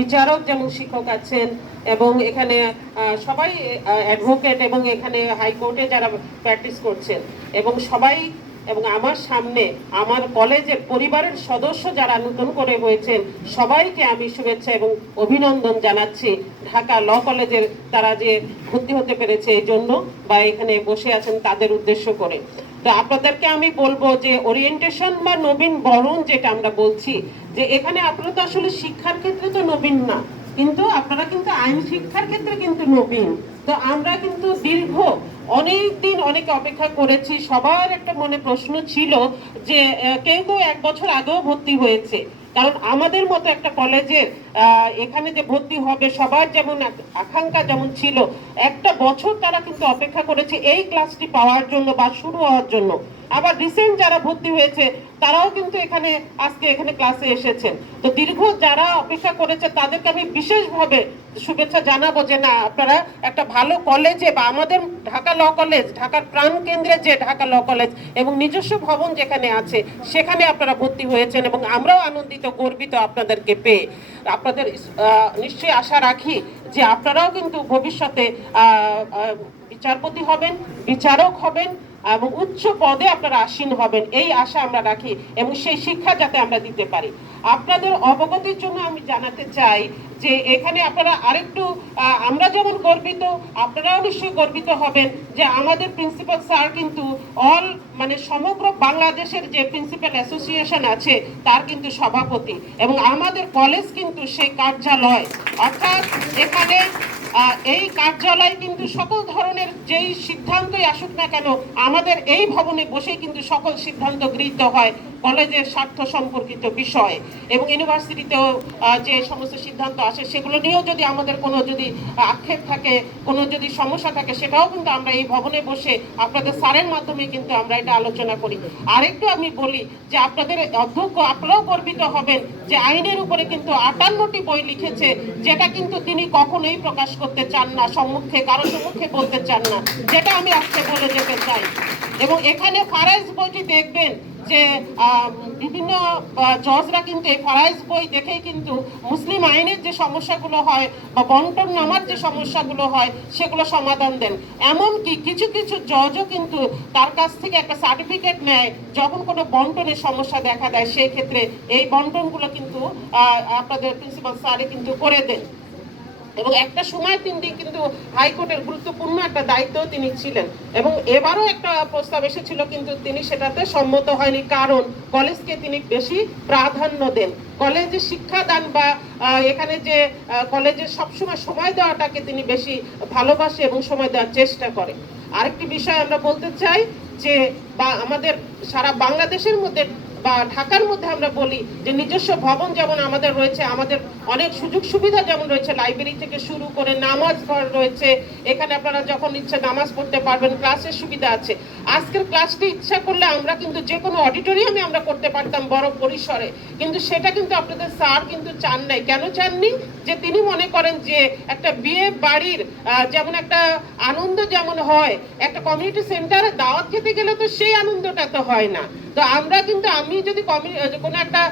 বিচারক যেমন শিক্ষক আছেন এবং এখানে সবাই অ্যাডভোকেট এবং এখানে হাইকোর্টে যারা প্র্যাকটিস করছেন এবং সবাই এবং আমার সামনে আমার কলেজের পরিবারের সদস্য যারা নতুন করে হয়েছেন সবাইকে আমি শুভেচ্ছা এবং অভিনন্দন জানাচ্ছি ঢাকা ল কলেজের তারা যে ভর্তি হতে পেরেছে এই জন্য বা এখানে বসে আছেন তাদের উদ্দেশ্য করে। তো আপনাদেরকে আমি বলবো যে ওরিয়েন্টেশন বা নবীন বরণ যেটা আমরা বলছি যে এখানে আপনারা তো আসলে শিক্ষার ক্ষেত্রে তো নবীন না, কিন্তু আপনারা কিন্তু আইন শিক্ষার ক্ষেত্রে কিন্তু নবীন। তো আমরা কিন্তু দীর্ঘ অনেক দিন অনেকে অপেক্ষা করেছি। সবার একটা মনে প্রশ্ন ছিল যে কেউ কেউ 1 বছর আগেও ভর্তি হয়েছে, কারণ আমাদের মতো একটা কলেজে এখানে যে ভর্তি হবে সবার যেমন আকাঙ্ক্ষা যেমন ছিল, 1 বছর তারা কিন্তু অপেক্ষা করেছে এই ক্লাসটি পাওয়ার জন্য বা শুরু হওয়ার জন্য। আবার রিসেন্ট যারা ভর্তি হয়েছে তারাও কিন্তু এখানে আজকে এখানে ক্লাসে এসেছেন। তো দীর্ঘ যারা অপেক্ষা করেছে তাদেরকে আমি বিশেষভাবে শুভেচ্ছা জানাবো যে না, আপনারা একটা ভালো কলেজে বা আমাদের ঢাকা ল কলেজ, ঢাকার প্রাণ কেন্দ্রে যে ঢাকা ল কলেজ এবং নিজস্ব ভবন যেখানে আছে সেখানে আপনারা ভর্তি হয়েছেন এবং আমরাও আনন্দিত গর্বিত আপনাদেরকে পেয়ে। আপনাদের নিশ্চয়ই আশা রাখি যে আপনারাও কিন্তু ভবিষ্যতে বিচারপতি হবেন, বিচারক হবেন এবং উচ্চ পদে আপনারা আসীন হবেন, এই আশা আমরা রাখি এবং সেই শিক্ষা যাতে আমরা দিতে পারি। আপনাদের অবগতির জন্য আমি জানাতে চাই যে এখানে আপনারা আরেকটু আমরা যেমন গর্বিত আপনারাও নিশ্চয়ই গর্বিত হবেন যে আমাদের প্রিন্সিপাল স্যার কিন্তু সমগ্র বাংলাদেশের যে প্রিন্সিপাল অ্যাসোসিয়েশন আছে তার কিন্তু সভাপতি এবং আমাদের কলেজ কিন্তু সেই কার্যালয়, অর্থাৎ এখানে এই কার্যালয় কিন্তু সকল ধরনের যেই সিদ্ধান্তই আসুক না কেন আমাদের এই ভবনে বসেই কিন্তু সকল সিদ্ধান্ত গৃহীত হয় কলেজের স্বার্থ সম্পর্কিত বিষয় এবং ইউনিভার্সিটিতেও যে সমস্ত সিদ্ধান্ত আসে সেগুলো নিয়েও যদি আমাদের কোনো যদি আক্ষেপ থাকে, কোনো যদি সমস্যা থাকে সেটাও কিন্তু আমরা এই ভবনে বসে আপনাদের স্যারের মাধ্যমে কিন্তু আমরা এটা আলোচনা করি। আরেকটু আমি বলি যে আপনাদের অধ্যক্ষ আপনারাও গর্বিত হবেন যে আইনের উপরে কিন্তু 58টি বই লিখেছে, যেটা কিন্তু তিনি কখনোই প্রকাশ করতে চান না, সম্মুখে কারো সম্মুখে বলতে চান না, যেটা আমি আজকে বলে যেতে চাই। এবং এখানে ফারাইজ বইটি দেখবেন যে বিভিন্ন জজরা কিন্তু এই ফারাইজ বই দেখেই কিন্তু মুসলিম আইনের যে সমস্যাগুলো হয় বা বন্টন নামার যে সমস্যাগুলো হয় সেগুলো সমাধান দেন। এমনকি কিছু কিছু জজও কিন্তু তার কাছ থেকে একটা সার্টিফিকেট নেয় যখন কোনো বন্টনের সমস্যা দেখা দেয়, সেই ক্ষেত্রে এই বন্টনগুলো কিন্তু আপনাদের প্রিন্সিপাল স্যারে কিন্তু করে দেন। এবং একটা সময় তিনি কিন্তু হাইকোর্টের গুরুত্বপূর্ণ একটা দায়িত্ব তিনি ছিলেন এবং এবারও একটা প্রস্তাব এসেছিল কিন্তু তিনি সেটাতে সম্মত হয়নি, কারণ কলেজকে তিনি বেশি প্রাধান্য দেন। কলেজে শিক্ষাদান বা এখানে যে কলেজে সবসময় সময় দেওয়াটাকে তিনি বেশি ভালোবাসে এবং সময় দেওয়ার চেষ্টা করে। আরেকটি বিষয় আমরা বলতে চাই যে আমাদের সারা বাংলাদেশের মধ্যে বা ঢাকার মধ্যে আমরা বলি যে নিজস্ব ভবন যেমন আমাদের রয়েছে, আমাদের অনেক সুযোগ সুবিধা যেমন রয়েছে, লাইব্রেরি থেকে শুরু করে নামাজ ঘর রয়েছে, এখানে আপনারা যখন ইচ্ছে নামাজ পড়তে পারবেন, ক্লাসের সুবিধা আছে। আজকের ক্লাসটি ইচ্ছা করলে আমরা কিন্তু যে কোনো অডিটোরিয়ামে আমরা করতে পারতাম বড় পরিসরে, কিন্তু সেটা কিন্তু আপনাদের স্যার কিন্তু চান নাই। কেন চাননি? যে তিনি মনে করেন যে একটা বিয়ে বাড়ির যেমন একটা আনন্দ যেমন হয়, একটা কমিউনিটি সেন্টারে দাওয়াত খেতে গেলে তো সেই আনন্দটা তো হয় না। তো আমরা কিন্তু আমি যদি কোনো একটা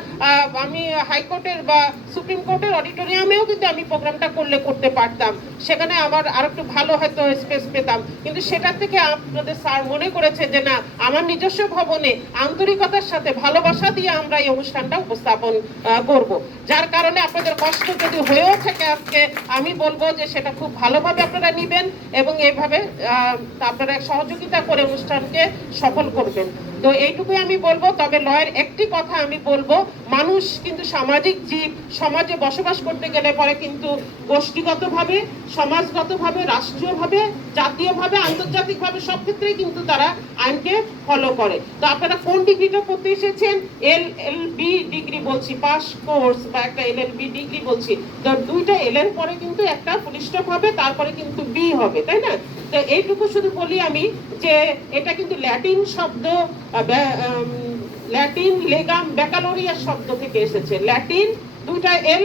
আমি হাইকোর্টের বা সুপ্রিম কোর্টের অডিটোরিয়ামেও কিন্তু আমি প্রোগ্রামটা করতে পারতাম, সেখানে আমার আর একটু ভালো হয়তো স্পেস পেতাম, কিন্তু সেটার থেকে আপনাদের স্যার মনে করেছে যে না, আমার নিজস্ব ভবনে আন্তরিকতার সাথে ভালোবাসা দিয়ে আমরা এই অনুষ্ঠানটা উপস্থাপন করব। যার কারণে আপনাদের কষ্ট যদি হয়েও থাকে আজকে, আমি বলবো যে সেটা খুব ভালোভাবে আপনারা নেবেন এবং এইভাবে আপনারা সহযোগিতা করে অনুষ্ঠানকে সফল করবেন। তো এইটুকুই আমি বলবো। তবে লয়ের একটি কথা আমি বলবো, মানুষ কিন্তু সামাজিক জীব, সমাজে বসবাস করতে গেলে পরে কিন্তু গোষ্ঠীগতভাবে, সমাজগতভাবে, রাষ্ট্রীয়ভাবে, জাতীয়ভাবে, আন্তর্জাতিকভাবে সব ক্ষেত্রেই কিন্তু তারা আইনকে ফলো করে। তো আপনারা কোন ডিগ্রিটা করতে এসেছেন? এলএলবি ডিগ্রি বলছি, পাস কোর্স বা একটা এলএলবি ডিগ্রি বলছি। তো 2টা এল এর পরে কিন্তু একটা পুলিশটপ হবে, তারপরে কিন্তু বি হবে, তাই না? তো এইটুকু শুধু বলি আমি যে এটা কিন্তু ল্যাটিন শব্দ, ল্যাটিন লেগাম ব্যাকালোরিয়াস শব্দ থেকে এসেছে। ল্যাটিন 2টা এল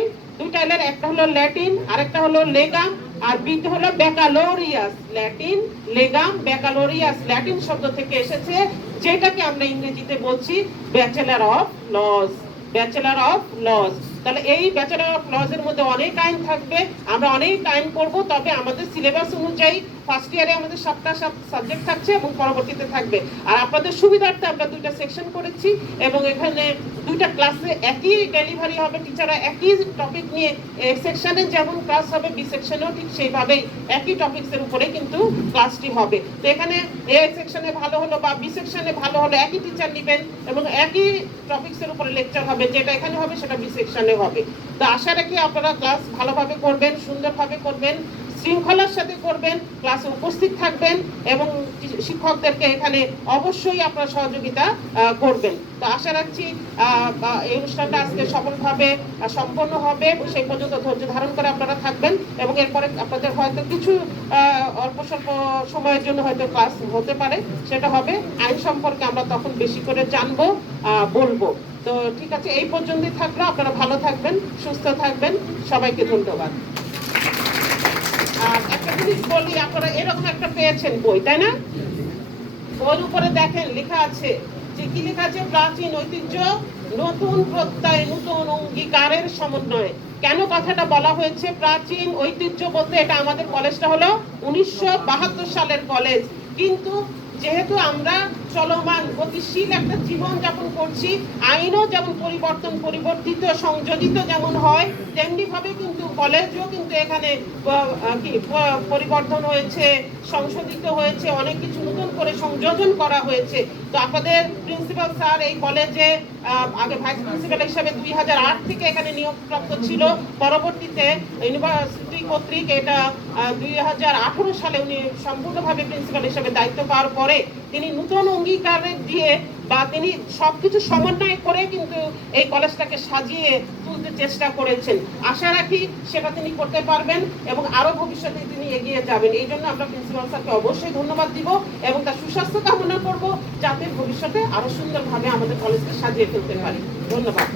এর একটা হলো ল্যাটিন, আরেকটা হলো লেগাম, আর বিতে হলো ব্যাকালোরিয়াস। ল্যাটিন লেগাম ব্যাকালোরিয়াস ল্যাটিন শব্দ থেকে এসেছে, যেটাকে আমরা ইংরেজিতে বলছি bachelor of laws. Bachelor of laws. তাহলে এই ব্যাচেলর অফ লজের মধ্যে অনেক আইন থাকবে, আমরা অনেক আইন করব, তবে আমাদের সিলেবাস অনুযায়ী ফার্স্ট ইয়ারে আমাদের 7টা সাবজেক্ট থাকছে এবং পরবর্তীতে থাকবে। আর আপনাদের সুবিধার্থে আমরা 2টা সেকশন করেছি এবং এখানে 2টা ক্লাসে একই ডেলিভারি হবে, টিচাররা একই টপিক নিয়ে এ সেকশনে যেমন ক্লাস হবে বি সেকশনেও ঠিক সেইভাবেই একই টপিকসের উপরে কিন্তু ক্লাসটি হবে। তো এখানে এ সেকশনে ভালো হলো বা বি সেকশনে ভালো হলো একই টিচার নেবেন এবং একই টপিকসের উপরে লেকচার হবে, যেটা এখানে হবে সেটা বি সেকশনে হবে। তো আশা রাখি আপনারা ক্লাস ভালোভাবে করবেন, সুন্দরভাবে করবেন, শৃঙ্খলার সাথে করবেন, ক্লাসে উপস্থিত থাকবেন এবং শিক্ষকদেরকে এখানে অবশ্যই আপনারা সহযোগিতা করবেন। তো আশা রাখছি এই অনুষ্ঠানটা আজকে সফলভাবে সম্পন্ন হবে, সেই পর্যন্ত ধৈর্য ধারণ করে আপনারা থাকবেন এবং এরপরে আপনাদের হয়তো কিছু অল্প স্বল্প সময়ের জন্য হয়তো ক্লাস হতে পারে, সেটা হবে আইন সম্পর্কে আমরা তখন বেশি করে জানবো, বলবো। তো ঠিক আছে, এই পর্যন্তই থাকলো। আপনারা ভালো থাকবেন, সুস্থ থাকবেন, সবাইকে ধন্যবাদ। আর একটা জিনিস বলি, আপনারা এরকম একটা পেয়েছেন বই, তাই না? বইয়ের উপরে দেখেন লেখা আছে যে কি লেখা আছে, প্রাচীন ঐতিহ্য নতুন প্রত্যয় নতুন অঙ্গীকারের সমন্বয়। কেন কথাটা বলা হয়েছে প্রাচীন ঐতিহ্য বলতে? এটা আমাদের কলেজটা হলো 1972 সালের কলেজ, কিন্তু যেহেতু আমরা চলমান গতিশীল একটা জীবন যাপন করছি, আইনও যেমন পরিবর্তিত সংযোজিত যেমন হয়, তেমনি ভাবে কিন্তু কলেজও কিন্তু এখানে পরিবর্তন হয়েছে, সংশোধিত হয়েছে, অনেক কিছু নতুন করে সংযোজন করা হয়েছে। তো আপনাদের প্রিন্সিপাল স্যার এই কলেজে আগে ভাইস প্রিন্সিপাল হিসাবে 2008 থেকে এখানে নিয়োগপ্রাপ্ত ছিল, পরবর্তীতে ইউনিভার্সিটি কর্তৃক এটা 2018 সালে উনি সম্পূর্ণভাবে প্রিন্সিপাল হিসাবে দায়িত্ব পাওয়ার পরে তিনি নতুন অঙ্গীকার দিয়ে বা তিনি সবকিছু সমন্বয় করে কিন্তু এই কলেজটাকে সাজিয়ে তুলতে চেষ্টা করেছেন। আশা রাখি সেটা তিনি করতে পারবেন এবং আরো ভবিষ্যতে তিনি এগিয়ে যাবেন। এই জন্য আমরা প্রিন্সিপাল স্যারকে অবশ্যই ধন্যবাদ দিব এবং তার সুস্বাস্থ্য কামনা করব, যাতে ভবিষ্যতে আরো সুন্দরভাবে আমাদের কলেজকে সাজিয়ে তুলতে পারি। ধন্যবাদ।